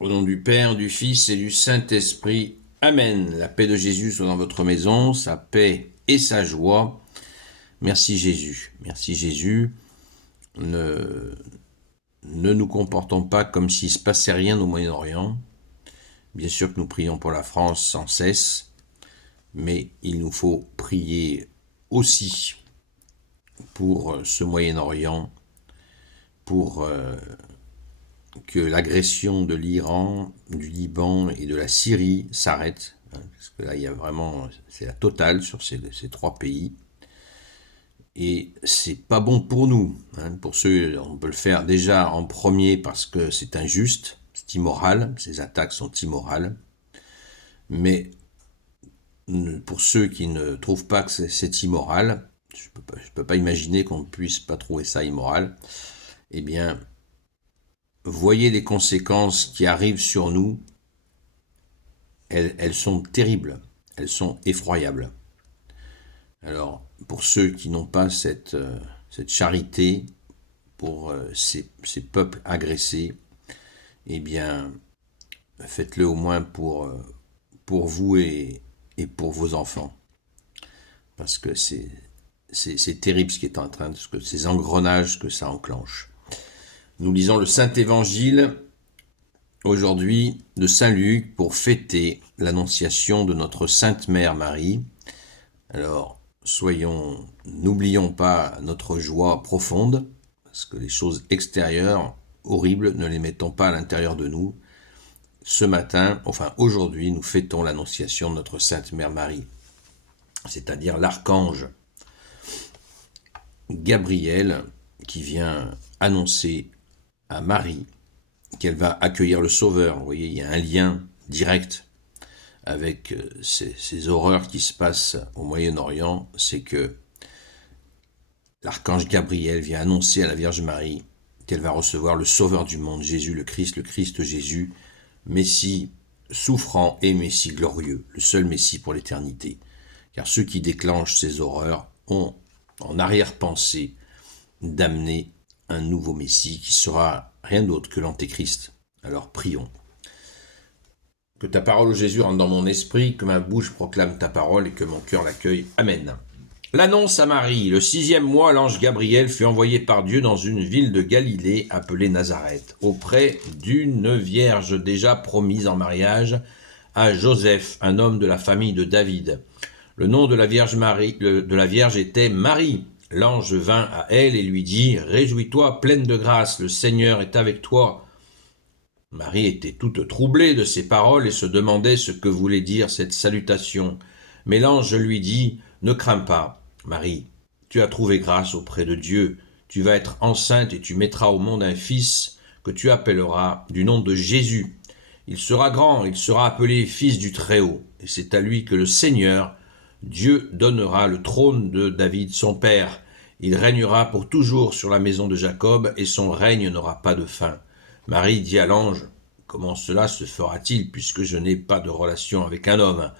Au nom du Père, du Fils et du Saint-Esprit. Amen. La paix de Jésus soit dans votre maison, sa paix et sa joie. Merci Jésus. Merci Jésus. Ne, ne nous comportons pas comme s'il ne se passait rien au Moyen-Orient. Bien sûr que nous prions pour la France sans cesse, mais il nous faut prier aussi pour ce Moyen-Orient, pour que l'agression de l'Iran, du Liban et de la Syrie s'arrête, parce que là il y a vraiment, c'est la totale sur ces trois pays, et c'est pas bon pour nous, pour ceux, on peut le faire déjà en premier parce que c'est injuste, c'est immoral, ces attaques sont immorales, mais pour ceux qui ne trouvent pas que c'est immoral, je peux pas imaginer qu'on ne puisse pas trouver ça immoral, eh bien, voyez les conséquences qui arrivent sur nous, elles sont terribles, elles sont effroyables. Alors, pour ceux qui n'ont pas cette charité pour ces peuples agressés, eh bien, faites-le au moins pour vous et pour vos enfants. Parce que c'est terrible ce qui est en train de... ces engrenages que ça enclenche. Nous lisons le Saint-Évangile aujourd'hui de Saint Luc pour fêter l'annonciation de notre Sainte Mère Marie. Alors, n'oublions pas notre joie profonde, parce que les choses extérieures, horribles, ne les mettons pas à l'intérieur de nous. Ce matin, aujourd'hui, nous fêtons l'annonciation de notre Sainte Mère Marie, c'est-à-dire l'archange Gabriel qui vient annoncer à Marie qu'elle va accueillir le Sauveur. Vous voyez, il y a un lien direct avec ces horreurs qui se passent au Moyen-Orient, c'est que l'archange Gabriel vient annoncer à la Vierge Marie qu'elle va recevoir le Sauveur du monde, Jésus le Christ Jésus, Messie souffrant et Messie glorieux, le seul Messie pour l'éternité. Car ceux qui déclenchent ces horreurs ont en arrière-pensée d'amener un nouveau Messie qui sera rien d'autre que l'Antéchrist. Alors prions. Que ta parole, ô Jésus, rentre dans mon esprit, que ma bouche proclame ta parole et que mon cœur l'accueille. Amen. L'annonce à Marie. Le 6e mois, l'ange Gabriel fut envoyé par Dieu dans une ville de Galilée appelée Nazareth, auprès d'une vierge déjà promise en mariage à Joseph, un homme de la famille de David. Le nom de la Vierge était Marie. L'ange vint à elle et lui dit « Réjouis-toi, pleine de grâce, le Seigneur est avec toi. » Marie était toute troublée de ces paroles et se demandait ce que voulait dire cette salutation. Mais l'ange lui dit « Ne crains pas, Marie, tu as trouvé grâce auprès de Dieu. Tu vas être enceinte et tu mettras au monde un fils que tu appelleras du nom de Jésus. Il sera grand, il sera appelé fils du Très-Haut, et c'est à lui que le Seigneur, Dieu, donnera le trône de David son père. Il régnera pour toujours sur la maison de Jacob, et son règne n'aura pas de fin. » Marie dit à l'ange « Comment cela se fera-t-il, puisque je n'ai pas de relation avec un homme ?»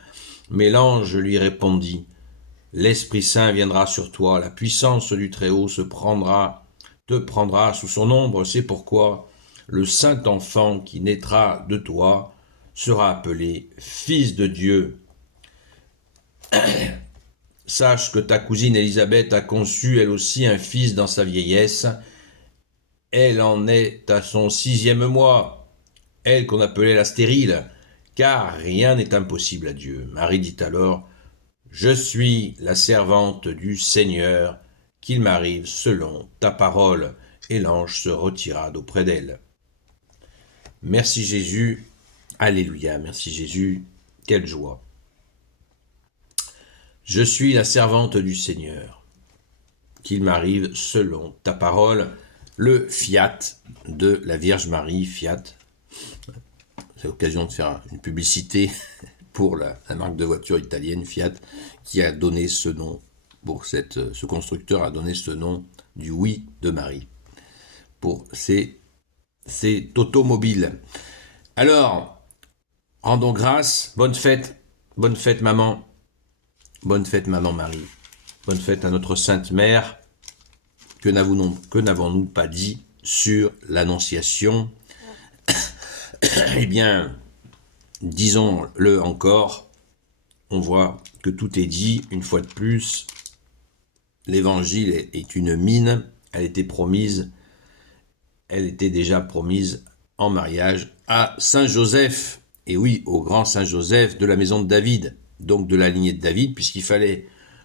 Mais l'ange lui répondit « L'Esprit Saint viendra sur toi, la puissance du Très-Haut te prendra sous son ombre, c'est pourquoi le saint enfant qui naîtra de toi sera appelé Fils de Dieu. Sache que ta cousine Élisabeth a conçu elle aussi un fils dans sa vieillesse. Elle en est à son 6e mois, elle qu'on appelait la stérile, car rien n'est impossible à Dieu. Marie dit alors, « Je suis la servante du Seigneur, qu'il m'arrive selon ta parole. » Et l'ange se retira d'auprès d'elle. Merci Jésus, alléluia, merci Jésus, quelle joie. Je suis la servante du Seigneur, qu'il m'arrive selon ta parole. Le Fiat de la Vierge Marie, Fiat. C'est l'occasion de faire une publicité pour la marque de voiture italienne Fiat qui a donné ce nom, ce constructeur a donné ce nom du oui de Marie pour ces automobiles. Alors, rendons grâce, bonne fête maman, bonne fête maman Marie, bonne fête à notre Sainte Mère. Que n'avons-nous pas dit sur l'Annonciation Eh bien, disons-le encore, on voit que tout est dit, une fois de plus, l'évangile est une mine, elle était déjà promise en mariage à Saint Joseph, et oui, au grand Saint Joseph de la maison de David, donc de la lignée de David,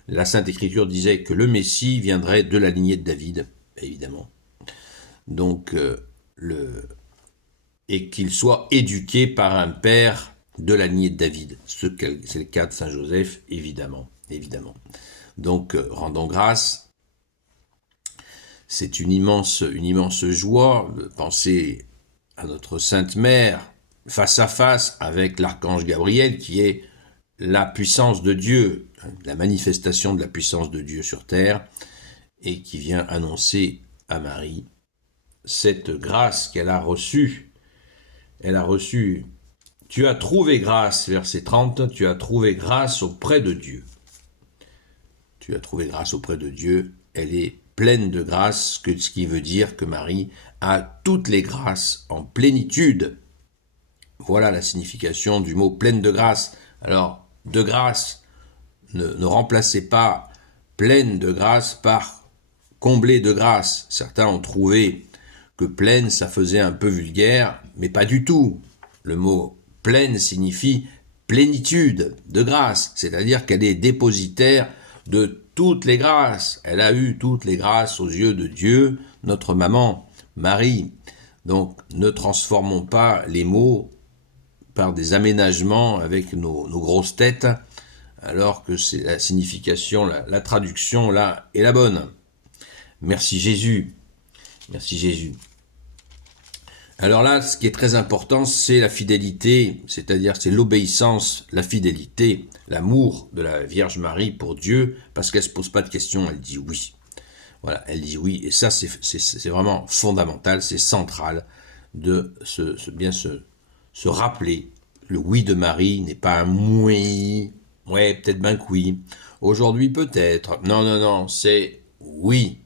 la Sainte Écriture disait que le Messie viendrait de la lignée de David, évidemment. Donc, et qu'il soit éduqué par un père de la lignée de David. C'est le cas de Saint Joseph, évidemment. Donc, rendons grâce. C'est une immense joie de penser à notre Sainte Mère face à face avec l'archange Gabriel, qui est la puissance de Dieu, la manifestation de la puissance de Dieu sur terre, et qui vient annoncer à Marie cette grâce qu'elle a reçue. Elle a reçu, tu as trouvé grâce, verset 30, tu as trouvé grâce auprès de Dieu. Tu as trouvé grâce auprès de Dieu, elle est pleine de grâce, ce qui veut dire que Marie a toutes les grâces en plénitude. Voilà la signification du mot pleine de grâce. Alors, de grâce, ne remplacez pas pleine de grâce par comblée de grâce. Certains ont trouvé que pleine, ça faisait un peu vulgaire, mais pas du tout. Le mot pleine signifie plénitude de grâce, c'est-à-dire qu'elle est dépositaire de toutes les grâces. Elle a eu toutes les grâces aux yeux de Dieu, notre maman, Marie. Donc, ne transformons pas les mots par des aménagements avec nos grosses têtes, alors que c'est la signification, la traduction, là, est la bonne. Merci Jésus. Merci Jésus. Alors là, ce qui est très important, c'est la fidélité, c'est-à-dire c'est l'obéissance, la fidélité, l'amour de la Vierge Marie pour Dieu, parce qu'elle ne se pose pas de questions, elle dit oui. Voilà, elle dit oui, et ça c'est vraiment fondamental, c'est central de se rappeler. Le oui de Marie n'est pas un oui, ouais, peut-être bien que oui, aujourd'hui peut-être, non, c'est oui,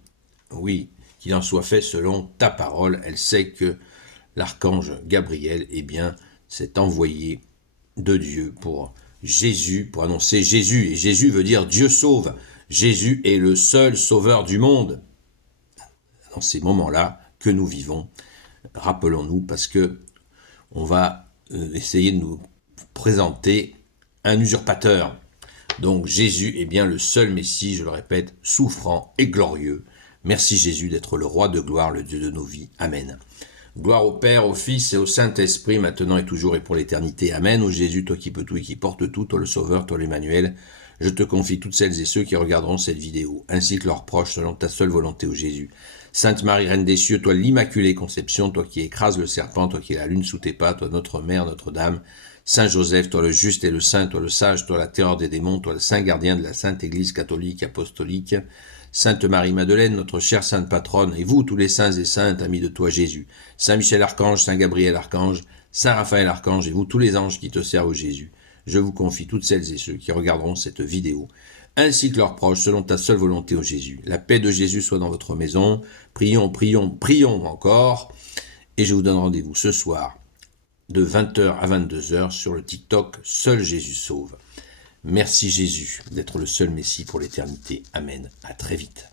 qu'il en soit fait selon ta parole. Elle sait que l'archange Gabriel, s'est envoyé de Dieu pour Jésus, pour annoncer Jésus. Et Jésus veut dire Dieu sauve. Jésus est le seul sauveur du monde. Dans ces moments-là que nous vivons, rappelons-nous, parce que on va essayer de nous présenter un usurpateur. Donc Jésus est bien le seul Messie, je le répète, souffrant et glorieux. Merci Jésus d'être le roi de gloire, le Dieu de nos vies. Amen. Gloire au Père, au Fils et au Saint-Esprit, maintenant et toujours et pour l'éternité. Amen. Ô Jésus, toi qui peux tout et qui portes tout, toi le Sauveur, toi l'Emmanuel, je te confie toutes celles et ceux qui regarderont cette vidéo, ainsi que leurs proches, selon ta seule volonté, ô Jésus. Sainte Marie, Reine des cieux, toi l'Immaculée Conception, toi qui écrases le serpent, toi qui es la lune sous tes pas, toi notre Mère, Notre-Dame, Saint Joseph, toi le juste et le saint, toi le sage, toi la terreur des démons, toi le saint gardien de la Sainte Église catholique apostolique, Sainte Marie-Madeleine, notre chère sainte patronne, et vous, tous les saints et saintes, amis de toi, Jésus, Saint Michel Archange, Saint Gabriel Archange, Saint Raphaël Archange, et vous, tous les anges qui te servent, au Jésus, je vous confie toutes celles et ceux qui regarderont cette vidéo, ainsi que leurs proches, selon ta seule volonté, ô Jésus. La paix de Jésus soit dans votre maison. Prions encore, et je vous donne rendez-vous ce soir, de 20h à 22h, sur le TikTok Seul Jésus sauve. Merci Jésus d'être le seul Messie pour l'éternité. Amen. À très vite.